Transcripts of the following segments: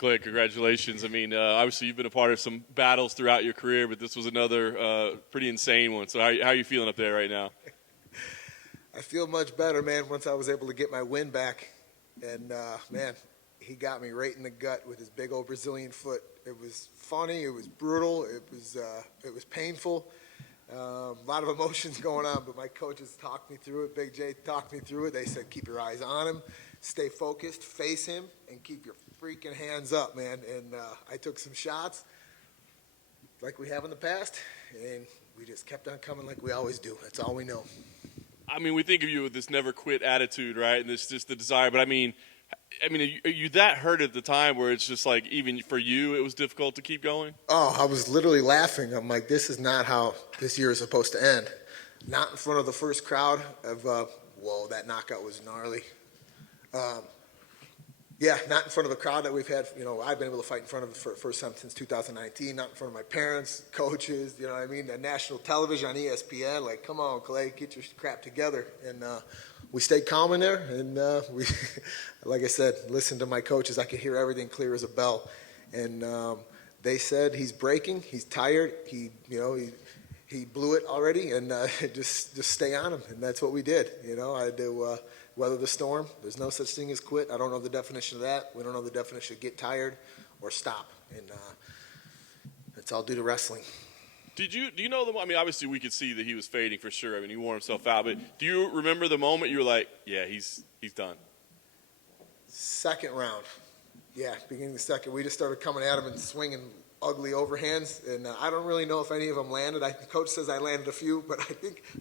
Clay, congratulations. I mean, obviously you've been a part of some battles throughout your career, but this was another pretty insane one. So how are you feeling up there right now? I feel much better, man, once I was able to get my win back. And, man, he got me right in the gut with his big old Brazilian foot. It was funny. It was brutal. It was painful. A lot of emotions going on, but my coaches talked me through it. Big J talked me through it. They said, keep your eyes on him, stay focused, face him, and keep your freaking hands up, man. And I took some shots like we have in the past, and we just kept on coming like we always do. That's all we know. I mean, we think of you with this never quit attitude, right? And this just the desire. But I mean, are you that hurt at the time where it's just like even for you it was difficult to keep going? Oh, I was literally laughing. I'm like, this is not how this year is supposed to end. Not in front of the first crowd of, whoa, that knockout was gnarly. Yeah, not in front of a crowd that we've had. You know, I've been able to fight in front of for the first time since 2019. Not in front of my parents, coaches. You know what I mean? The national television on ESPN. Like, come on, Clay, get your crap together. And we stayed calm in there. And we, like I said, listened to my coaches. I could hear everything clear as a bell. And they said he's breaking. He's tired. He blew it already. And just stay on him. And that's what we did. You know, I had to weather the storm. There's no such thing as quit. I don't know the definition of that. We don't know the definition of get tired or stop. And it's all due to wrestling. Do you know the? I mean, obviously we could see that he was fading for sure. I mean, he wore himself out. But do you remember the moment you were like, yeah, he's done? Second round. Yeah, beginning of the second. We just started coming at him and swinging ugly overhands. And I don't really know if any of them landed. The coach says I landed a few, but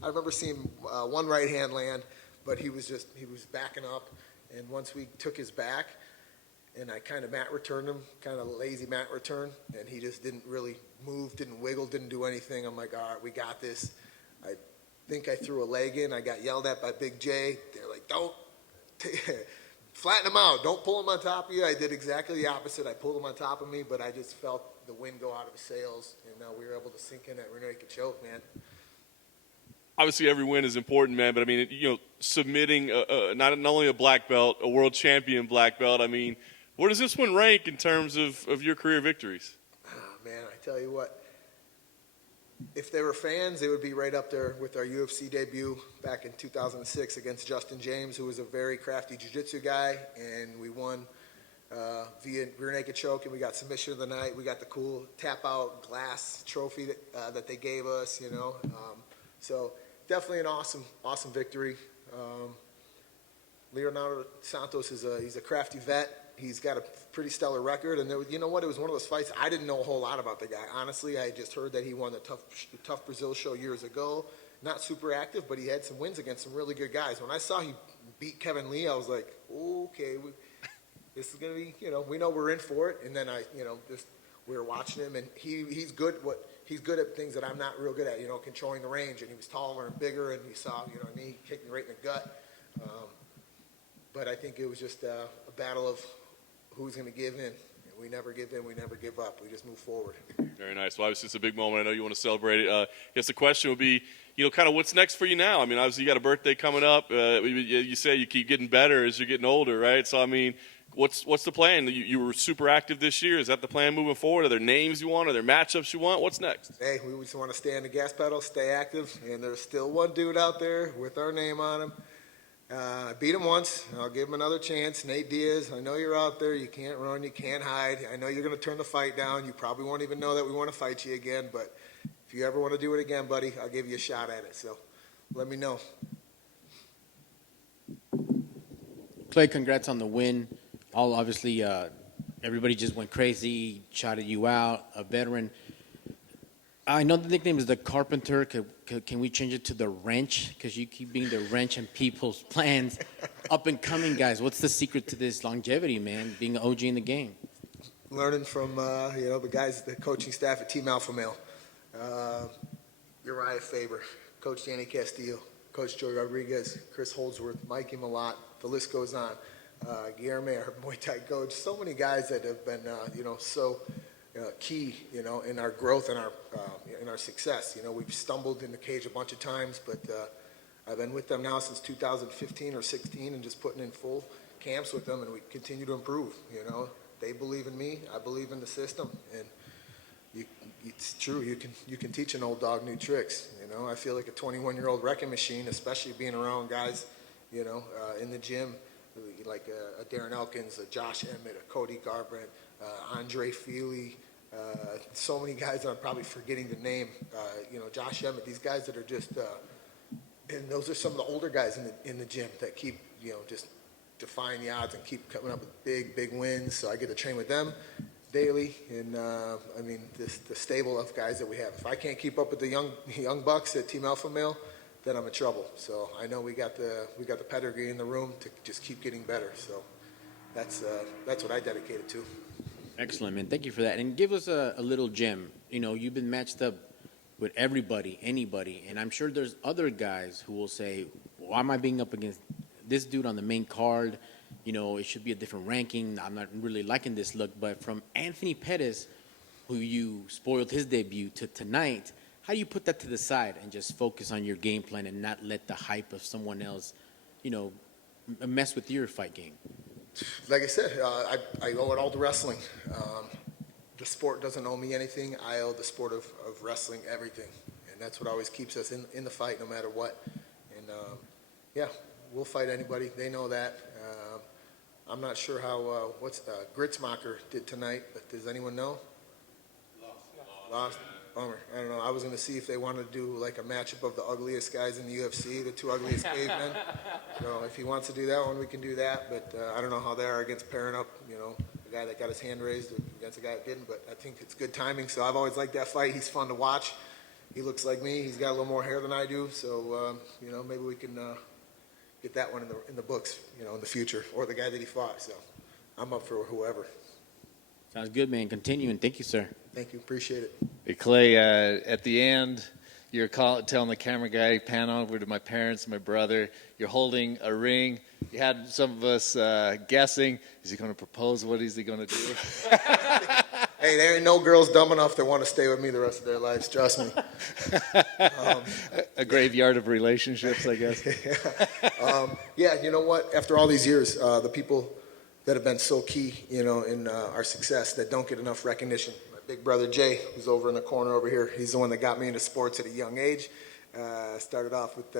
I remember seeing one right hand land. But he was backing up, and once we took his back, and I kind of mat returned him, kind of lazy mat return, and he just didn't really move, didn't wiggle, didn't do anything. I'm like, all right, we got this. I think I threw a leg in. I got yelled at by Big J. They're like, don't flatten him out. Don't pull him on top of you. I did exactly the opposite. I pulled him on top of me, but I just felt the wind go out of his sails, and we were able to sink in that rear naked choke, man. Obviously, every win is important, man. But I mean, submitting not only a black belt, a world champion black belt. I mean, where does this one rank in terms of your career victories? Oh, man, I tell you what. If they were fans, they would be right up there with our UFC debut back in 2006 against Justin James, who was a very crafty jiu-jitsu guy, and we won via rear naked choke, and we got submission of the night. We got the cool tap-out glass trophy that they gave us, So definitely an awesome victory. Leonardo Santos he's a crafty vet. He's got a pretty stellar record, and you know what? It was one of those fights I didn't know a whole lot about the guy. Honestly, I just heard that he won the Tough Brazil show years ago. Not super active, but he had some wins against some really good guys. When I saw he beat Kevin Lee, I was like, okay, this is gonna be, we know we're in for it. And then we were watching him, and he's good. He's good at things that I'm not real good at, controlling the range. And he was taller and bigger, and you saw, me kick me right in the gut. But I think it was just a battle of who's going to give in. And we never give in. We never give up. We just move forward. Very nice. Well, obviously it's a big moment. I know you want to celebrate it. I guess the question would be, kind of what's next for you now? I mean, obviously you got a birthday coming up. You say you keep getting better as you're getting older, right? So, I mean, what's the plan? You were super active this year. Is that the plan moving forward? Are there names you want? Are there matchups you want? What's next? Hey, we just want to stay on the gas pedal, stay active. And there's still one dude out there with our name on him. I beat him once. I'll give him another chance. Nate Diaz, I know you're out there. You can't run. You can't hide. I know you're going to turn the fight down. You probably won't even know that we want to fight you again. But if you ever want to do it again, buddy, I'll give you a shot at it. So let me know. Clay, congrats on the win. Obviously, everybody just went crazy, shouted you out, a veteran. I know the nickname is the Carpenter. Can we change it to the Wrench? Because you keep being the wrench in people's plans. Up and coming guys, what's the secret to this longevity, man? Being an OG in the game. Learning from the guys, the coaching staff at Team Alpha Male. Uriah Faber, Coach Danny Castillo, Coach Joey Rodriguez, Chris Holdsworth, Mikey Malott. The list goes on. Guillermo, our Muay Thai coach. So many guys that have been, so key, in our growth and in our success. We've stumbled in the cage a bunch of times, but I've been with them now since 2015 or 16 and just putting in full camps with them, and we continue to improve, they believe in me, I believe in the system, and it's true. You can teach an old dog new tricks. You know, I feel like a 21-year-old wrecking machine, especially being around guys, you know, in the gym, like a Darren Elkins, a Josh Emmett, a Cody Garbrandt, Andre Feely, so many guys that I'm probably forgetting the name. You know, Josh Emmett. These guys that are just, and those are some of the older guys in the gym that keep, you know, just defying the odds and keep coming up with big wins. So I get to train with them daily, and I mean, the stable of guys that we have. If I can't keep up with the young bucks at Team Alpha Male, then I'm in trouble. So I know we got the pedigree in the room to just keep getting better. So that's what I dedicate it to. Excellent, man. Thank you for that. And give us a little gem. You know, you've been matched up with everybody, anybody, and I'm sure there's other guys who will say, why am I being up against this dude on the main card? You know, it should be a different ranking. I'm not really liking this look. But from Anthony Pettis, who you spoiled his debut, to tonight, how do you put that to the side and just focus on your game plan and not let the hype of someone else, you know, mess with your fight game? Like I said, I owe it all to wrestling. The sport doesn't owe me anything. I owe the sport of wrestling everything. And that's what always keeps us in the fight no matter what. And, yeah, we'll fight anybody. They know that. I'm not sure how Gritzmacher did tonight, but does anyone know? Lost. Bummer. I don't know. I was going to see if they wanted to do like a matchup of the ugliest guys in the UFC, the two ugliest cavemen. So if he wants to do that one, we can do that. But I don't know how they are against pairing up, you know, the guy that got his hand raised against the guy that didn't. But I think it's good timing. So I've always liked that fight. He's fun to watch. He looks like me. He's got a little more hair than I do. So, you know, maybe we can get that one in the books, you know, in the future, or the guy that he fought. So I'm up for whoever. Sounds good, man. Continue, and thank you, sir. Thank you. Appreciate it. Hey, Clay, at the end, you're telling the camera guy, pan over to my parents, my brother. You're holding a ring. You had some of us guessing, is he going to propose? What is he going to do? Hey, there ain't no girls dumb enough that want to stay with me the rest of their lives. Trust me. A graveyard of relationships, I guess. Yeah, you know what? After all these years, the people that have been so key, you know, in our success that don't get enough recognition. My big brother Jay, who's over in the corner over here, he's the one that got me into sports at a young age. Started off with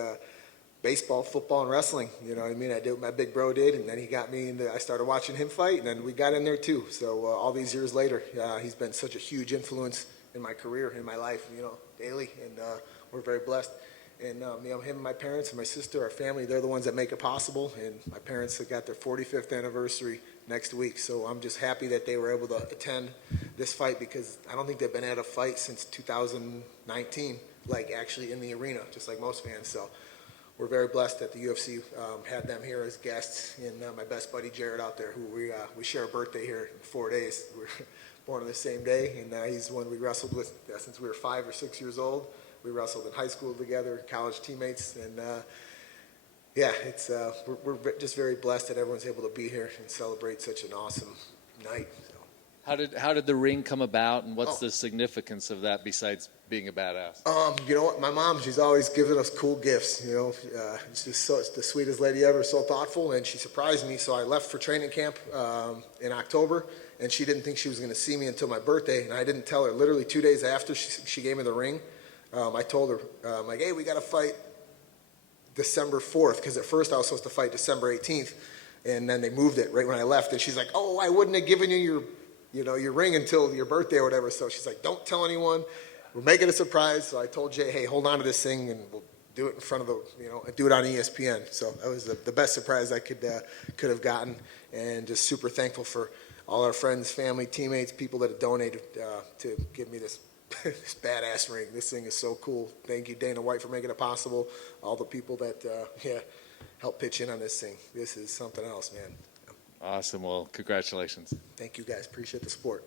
baseball, football, and wrestling. You know what I mean? I did what my big bro did, and then he got me into. I started watching him fight, and then we got in there too. So all these years later, he's been such a huge influence in my career, in my life, you know, daily, and we're very blessed. And you know, him and my parents and my sister, our family, they're the ones that make it possible. And my parents have got their 45th anniversary next week, so I'm just happy that they were able to attend this fight, because I don't think they've been at a fight since 2019, like actually in the arena, just like most fans. So we're very blessed that the UFC had them here as guests, and my best buddy Jared out there, who we share a birthday here in 4 days. We're born on the same day, and he's the one we wrestled with since we were 5 or 6 years old. We wrestled in high school together, college teammates, and yeah, it's we're just very blessed that everyone's able to be here and celebrate such an awesome night. So. How did the ring come about, and what's the significance of that besides being a badass? You know what? My mom, she's always given us cool gifts. You know, she's the sweetest lady ever, so thoughtful, and she surprised me. So I left for training camp in October, and she didn't think she was going to see me until my birthday, and I didn't tell her. Literally 2 days after she gave me the ring, I told her, like, hey, we got to fight December 4th, because at first I was supposed to fight December 18th, and then they moved it right when I left. And she's like, oh, I wouldn't have given you your ring until your birthday or whatever. So she's like, don't tell anyone. We're making a surprise. So I told Jay, hey, hold on to this thing, and we'll do it in front of do it on ESPN. So that was the best surprise I could have gotten, and just super thankful for all our friends, family, teammates, people that have donated to give me this badass ring. This thing is so cool. Thank you, Dana White, for making it possible. All the people that helped pitch in on this thing. This is something else, man. Awesome. Well, congratulations. Thank you, guys. Appreciate the support.